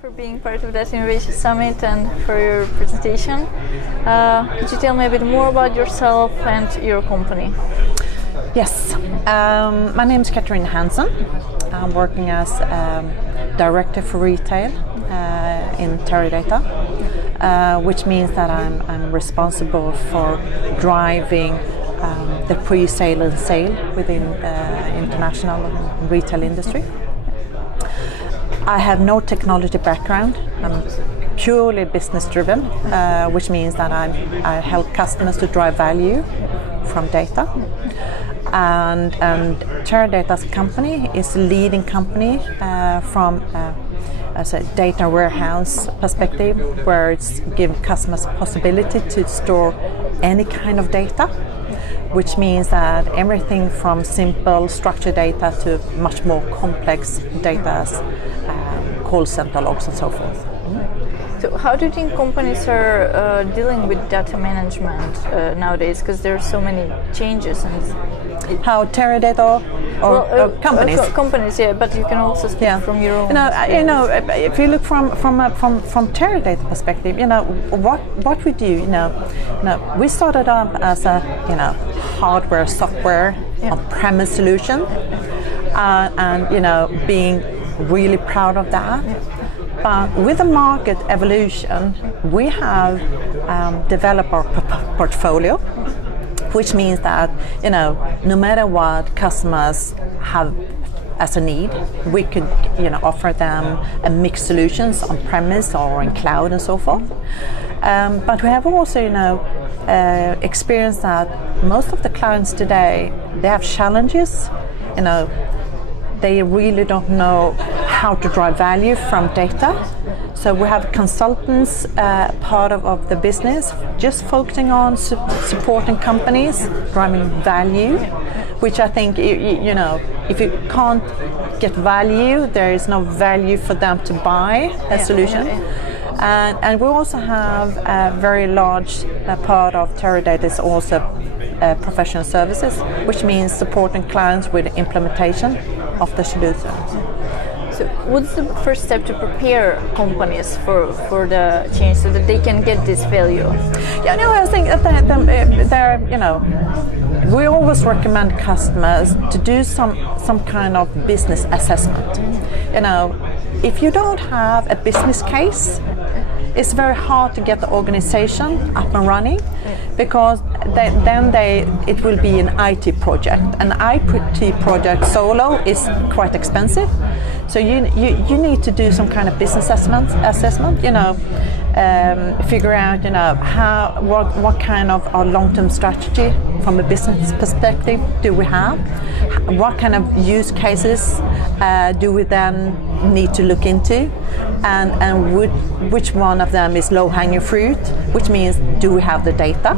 for being part of that Innovation Summit and for your presentation. Could you tell me a bit more about yourself and your company? Yes, my name is Katarina Hansson. I'm working as Director for Retail in Teradata, which means that I'm responsible for driving the pre-sale and sale within international retail industry. I have no technology background. I'm purely business driven, which means that I help customers to drive value from data. And Teradata's company is a leading company from as a data warehouse perspective, where it's given customers possibility to store any kind of data, which means that everything from simple structured data to much more complex data, call center logs and so forth. So how do you think companies are dealing with data management nowadays? Because there are so many changes. How Teradata or companies? Companies, yeah. But you can also speak from your own. If you look from Teradata perspective, what we do. We started up as a hardware, software, on-premise solution, and being really proud of that. But with the market evolution, we have developed our portfolio, which means that no matter what customers have as a need, we could offer them a mixed solutions on premise or in cloud and so forth. But we have also experienced that most of the clients today, they have challenges. They really don't know how to drive value from data. So we have consultants part of the business, just focusing on supporting companies, driving value, which I think, if you can't get value, there is no value for them to buy a solution. And we also have a very large part of Teradata is also professional services, which means supporting clients with implementation of the solution. So what's the first step to prepare companies for the change so that they can get this value? I think that we always recommend customers to do some kind of business assessment. If you don't have a business case, it's very hard to get the organization up and running, because it will be an IT project. An IT project solo is quite expensive, so you need to do some kind of business assessment. Figure out what kind of our long-term strategy from a business perspective do we have, what kind of use cases do we then need to look into, and which one of them is low-hanging fruit, which means do we have the data,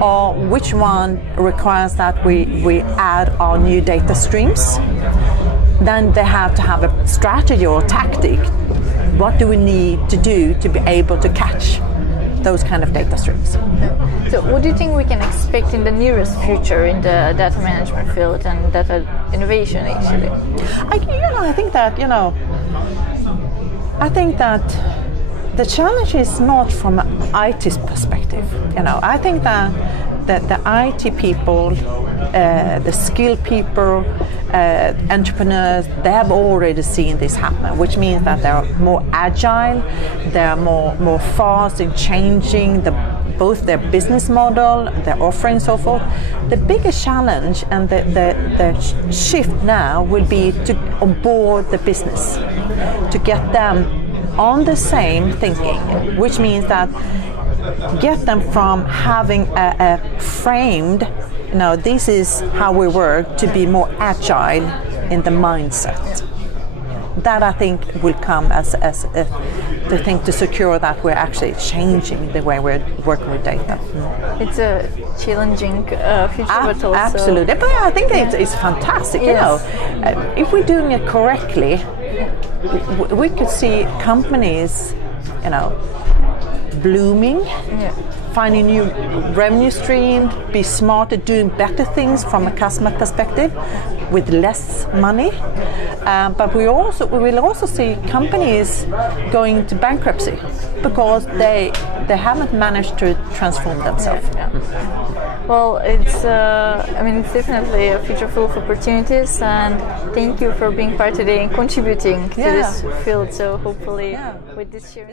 or which one requires that we add our new data streams. Then they have to have a strategy or tactic. What do we need to do to be able to catch those kind of data streams? So what do you think we can expect in the nearest future in the data management field and data innovation, actually? I think that the challenge is not from an IT perspective. I think that the IT people, the skilled people, entrepreneurs, they have already seen this happen, which means that they're more agile, they're more fast in changing both their business model, their offering, so forth. The biggest challenge and the shift now will be to onboard the business, to get them on the same thinking, which means that get them from having a framed, this is how we work, to be more agile in the mindset. That I think will come as the thing to secure that we're actually changing the way we're working with data. It's a challenging future, but also absolutely. But I think it's fantastic. Yes. If we're doing it correctly, we could see companies, blooming, finding new revenue stream, be smarter, doing better things from a customer perspective with less money. But we will also see companies going into bankruptcy because they haven't managed to transform themselves. Yeah. Well, it's it's definitely a future full of opportunities, and thank you for being part today and contributing to this field. So hopefully with this year.